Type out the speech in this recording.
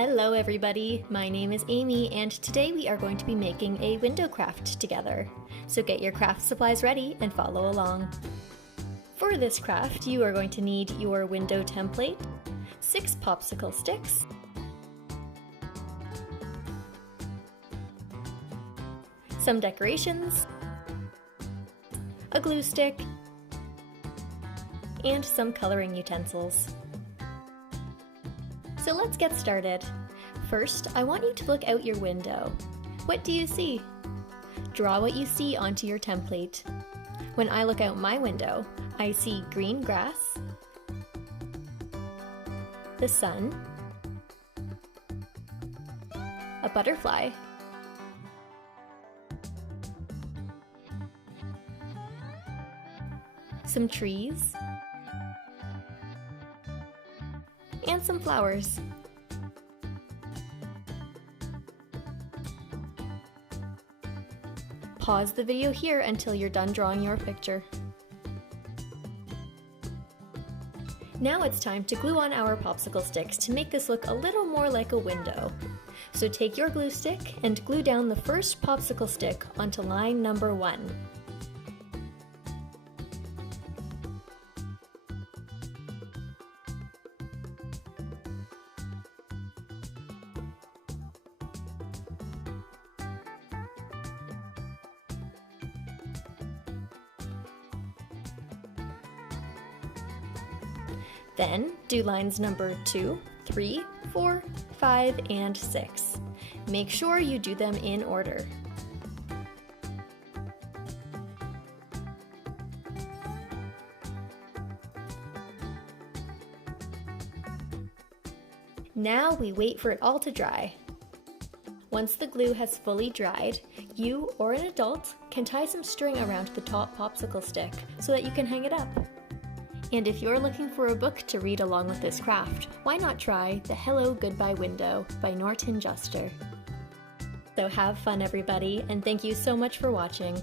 Hello everybody, my name is Amy and today we are going to be making a window craft together. So get your craft supplies ready and follow along. For this craft you are going to need your window template, 6 popsicle sticks, some decorations, a glue stick, and some coloring utensils. So let's get started. First, I want you to look out your window. What do you see? Draw what you see onto your template. When I look out my window, I see green grass, the sun, a butterfly, some trees, and some flowers. Pause the video here until you're done drawing your picture. Now it's time to glue on our popsicle sticks to make this look a little more like a window. So take your glue stick and glue down the first popsicle stick onto line number 1. Then do lines number 2, 3, 4, 5, and 6. Make sure you do them in order. Now we wait for it all to dry. Once the glue has fully dried, you or an adult can tie some string around the top popsicle stick so that you can hang it up. And if you're looking for a book to read along with this craft, why not try The Hello Goodbye Window by Norton Juster. So have fun everybody, and thank you so much for watching.